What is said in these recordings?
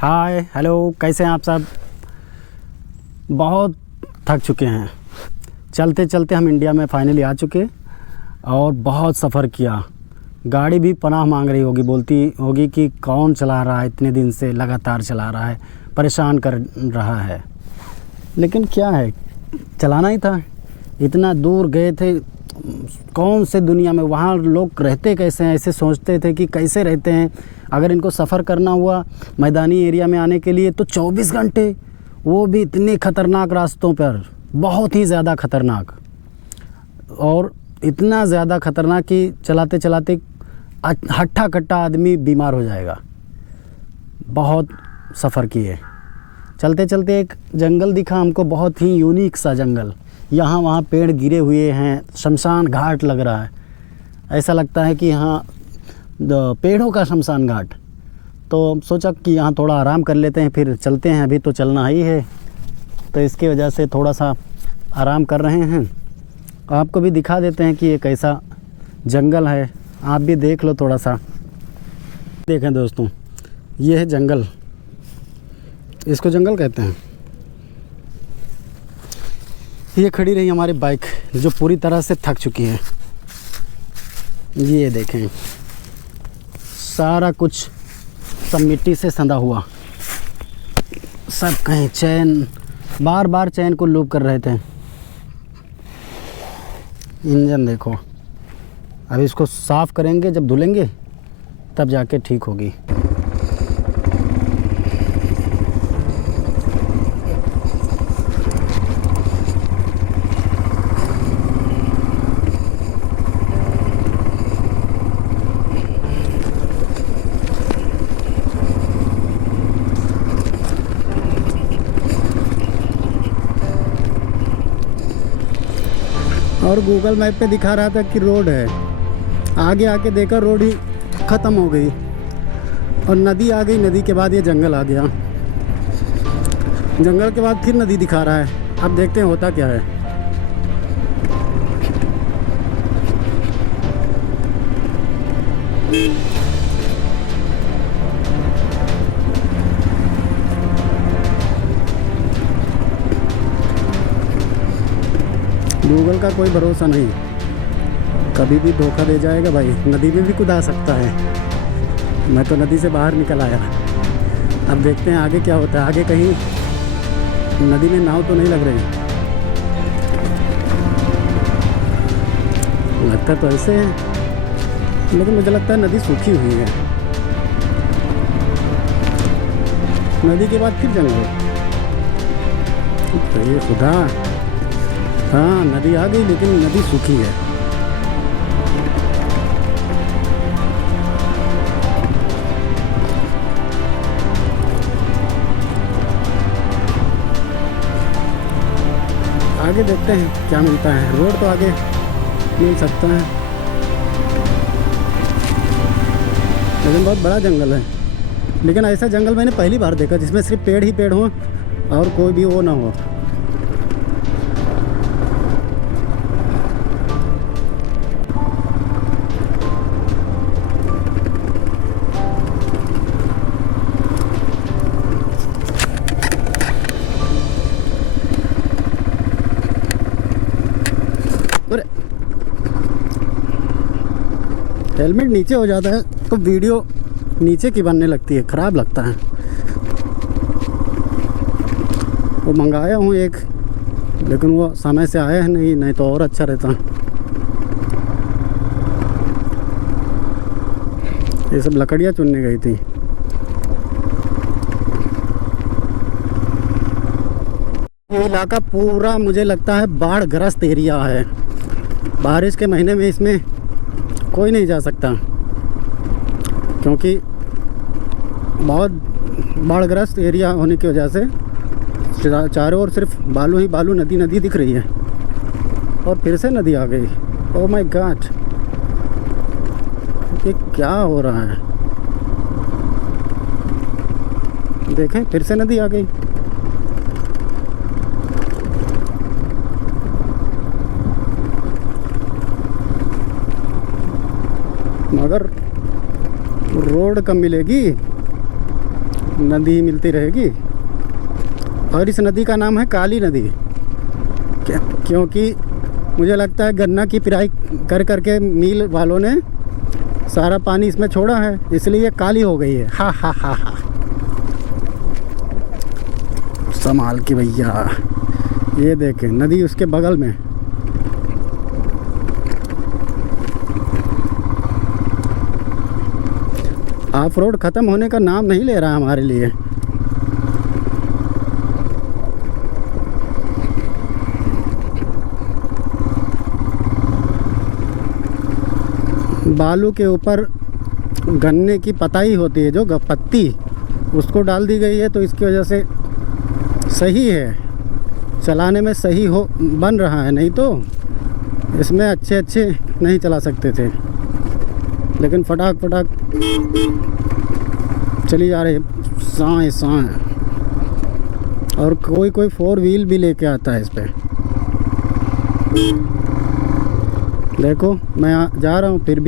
Hi hello, कैसे हैं आप सब। बहुत थक चुके हैं। चलते चलते हम इंडिया में फाइनली आ चुके और बहुत सफ़र किया। गाड़ी भी पनाह मांग रही होगी, बोलती होगी कि कौन चला रहा है, इतने दिन से लगातार चला रहा है, परेशान कर रहा है। लेकिन क्या है, चलाना ही था। इतना दूर गए थे, कौन से दुनिया में, वहाँ लोग रहते कैसे हैं, ऐसे सोचते थे कि कैसे रहते हैं। अगर इनको सफ़र करना हुआ मैदानी एरिया में आने के लिए तो 24 घंटे, वो भी इतने ख़तरनाक रास्तों पर, बहुत ही ज़्यादा ख़तरनाक। और इतना ज़्यादा ख़तरनाक कि चलाते चलाते हट्ठा कट्टा आदमी बीमार हो जाएगा। बहुत सफ़र किए। चलते चलते एक जंगल दिखा हमको, बहुत ही यूनिक सा जंगल। यहाँ वहाँ पेड़ गिरे हुए हैं, शमशान घाट लग रहा है। ऐसा लगता है कि यहाँ पेड़ों का शमशान घाट। तो सोचा कि यहाँ थोड़ा आराम कर लेते हैं, फिर चलते हैं। अभी तो चलना ही है, तो इसकी वजह से थोड़ा सा आराम कर रहे हैं। आपको भी दिखा देते हैं कि ये कैसा जंगल है, आप भी देख लो थोड़ा सा। देखें दोस्तों, ये है जंगल, इसको जंगल कहते हैं। ये खड़ी रही हमारी बाइक जो पूरी तरह से थक चुकी है। ये देखें, सारा कुछ सब मिट्टी से संधा हुआ। सब कहीं चैन, बार बार चैन को लूप कर रहे थे। इंजन देखो, अब इसको साफ़ करेंगे, जब धुलेंगे तब जाके ठीक होगी। और गूगल मैप पे दिखा रहा था कि रोड है, आगे आके देखा रोड ही ख़त्म हो गई और नदी आ गई। नदी के बाद ये जंगल आ गया, जंगल के बाद फिर नदी दिखा रहा है। अब देखते हैं होता क्या है। गूगल का कोई भरोसा नहीं, कभी भी धोखा दे जाएगा भाई। नदी में भी कूदा सकता है। मैं तो नदी से बाहर निकल आया। अब देखते हैं आगे क्या होता है। आगे कहीं नदी में नाव तो नहीं लग रही, लगता तो ऐसे है, लेकिन मुझे लगता है नदी सूखी हुई है। नदी के बाद फिर जंगल। तो ये खुदा, हाँ नदी आ गई लेकिन नदी सूखी है। आगे देखते हैं क्या मिलता है। रोड तो आगे मिल सकता है, लेकिन बहुत बड़ा जंगल है। लेकिन ऐसा जंगल मैंने पहली बार देखा जिसमें सिर्फ पेड़ ही पेड़ हों और कोई भी वो ना हो। हेलमेट नीचे हो जाता है तो वीडियो नीचे की बनने लगती है, ख़राब लगता है। वो मंगाया हूँ एक, लेकिन वो समय से आया है नहीं तो और अच्छा रहता। ये सब लकड़ियाँ चुनने गई थी। ये इलाका पूरा मुझे लगता है बाढ़ ग्रस्त एरिया है। बारिश के महीने में इसमें कोई नहीं जा सकता, क्योंकि बहुत बाढ़ग्रस्त एरिया होने की वजह से चारों ओर सिर्फ बालू ही बालू, नदी नदी दिख रही है। और फिर से नदी आ गई। ओह माय गॉड, ये क्या हो रहा है। देखें, फिर से नदी आ गई। मगर रोड कब मिलेगी, नदी मिलती रहेगी। और इस नदी का नाम है काली नदी, क्योंकि मुझे लगता है गन्ना की पिराई कर करके मिल वालों ने सारा पानी इसमें छोड़ा है, इसलिए ये काली हो गई है। हा हा हा हा। संभाल के भैया, ये देखें नदी उसके बगल में। ऑफ रोड ख़त्म होने का नाम नहीं ले रहा हमारे लिए। बालू के ऊपर गन्ने की पताई होती है, जो पत्ती, उसको डाल दी गई है, तो इसकी वजह से सही है, चलाने में सही हो बन रहा है। नहीं तो इसमें अच्छे नहीं चला सकते थे, लेकिन फटाक फटाक चली जा रही है साए। और कोई 4 व्हील भी लेके आता है इस पे। देखो मैं जा रहा हूँ, फिर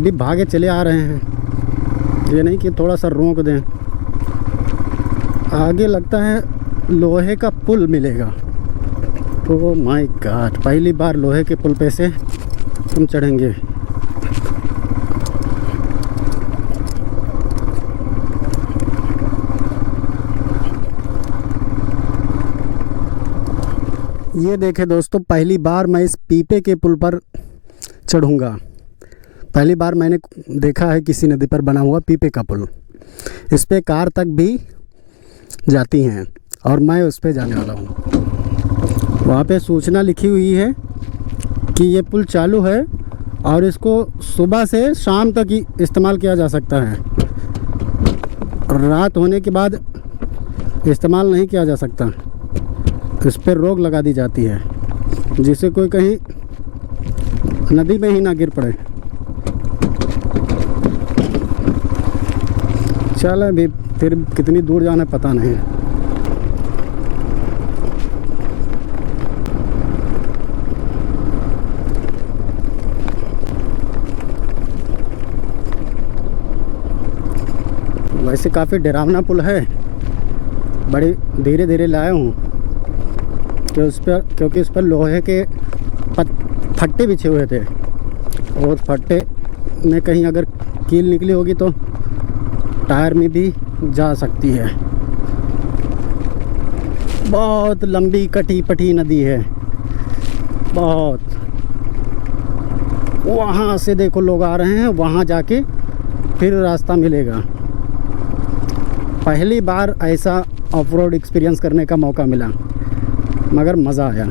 भी भागे चले आ रहे हैं। ये नहीं कि थोड़ा सा रोक दें। आगे लगता है लोहे का पुल मिलेगा। ओह माय गॉड, पहली बार लोहे के पुल पे से हम चढ़ेंगे। ये देखें दोस्तों, पहली बार मैं इस पीपे के पुल पर चढ़ूँगा। पहली बार मैंने देखा है किसी नदी पर बना हुआ पीपे का पुल। इस पे कार तक भी जाती हैं और मैं उस पे जाने वाला हूँ। वहाँ पे सूचना लिखी हुई है कि ये पुल चालू है और इसको सुबह से शाम तक ही इस्तेमाल किया जा सकता है। रात होने के बाद इस्तेमाल नहीं किया जा सकता। इस पर रोक लगा दी जाती है, जिससे कोई कहीं नदी में ही ना गिर पड़े। चल अभी फिर कितनी दूर जाना है पता नहीं। वैसे काफ़ी डरावना पुल है, बड़ी धीरे धीरे लाया हूँ क्योंकि उस पर लोहे के फट्टे बिछे हुए थे, और फट्टे में कहीं अगर कील निकली होगी तो टायर में भी जा सकती है। बहुत लंबी कटी पटी नदी है, बहुत। वहाँ से देखो लोग आ रहे हैं, वहाँ जाके फिर रास्ता मिलेगा। पहली बार ऐसा ऑफ रोड एक्सपीरियंस करने का मौका मिला, मगर मज़ा आया।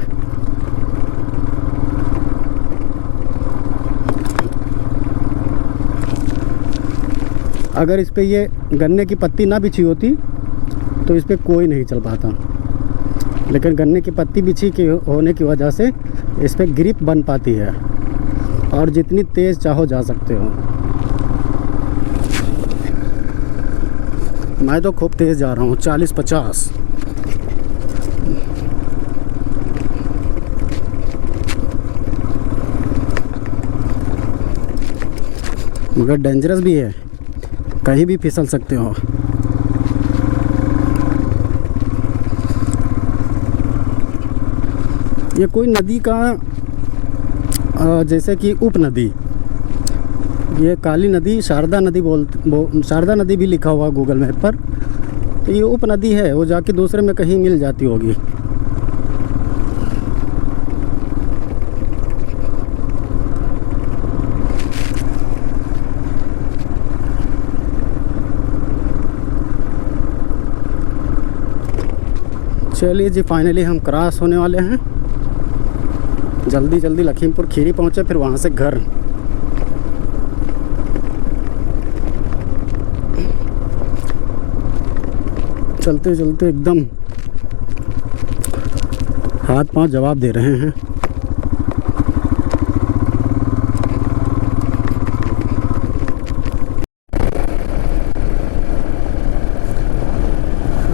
अगर इस पे ये गन्ने की पत्ती ना बिछी होती तो इस पे कोई नहीं चल पाता, लेकिन गन्ने की पत्ती बिछी के होने की वजह से इस पे ग्रिप बन पाती है और जितनी तेज़ चाहो जा सकते हो। मैं तो खूब तेज़ जा रहा हूँ, 40-50। मगर डेंजरस भी है, कहीं भी फिसल सकते हो। ये कोई नदी का जैसे कि उप नदी, ये काली नदी शारदा नदी शारदा नदी भी लिखा हुआ गूगल मैप पर, तो ये उप नदी है, वो जाके दूसरे में कहीं मिल जाती होगी। चलिए जी, फाइनली हम क्रॉस होने वाले हैं। जल्दी जल्दी लखीमपुर खीरी पहुँचे, फिर वहाँ से घर। चलते चलते एकदम हाथ पांव जवाब दे रहे हैं।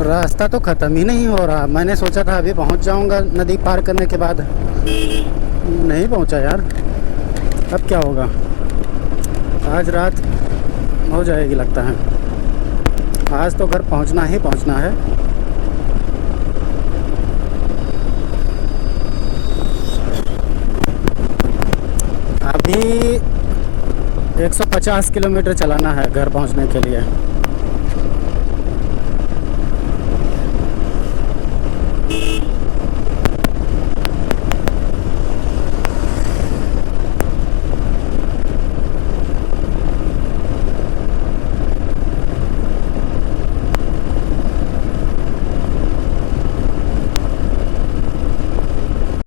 रास्ता तो ख़त्म ही नहीं हो रहा। मैंने सोचा था अभी पहुंच जाऊंगा नदी पार करने के बाद, नहीं पहुंचा यार। अब क्या होगा, आज रात हो जाएगी लगता है। आज तो घर पहुंचना ही पहुंचना है। अभी 150 किलोमीटर चलाना है घर पहुंचने के लिए।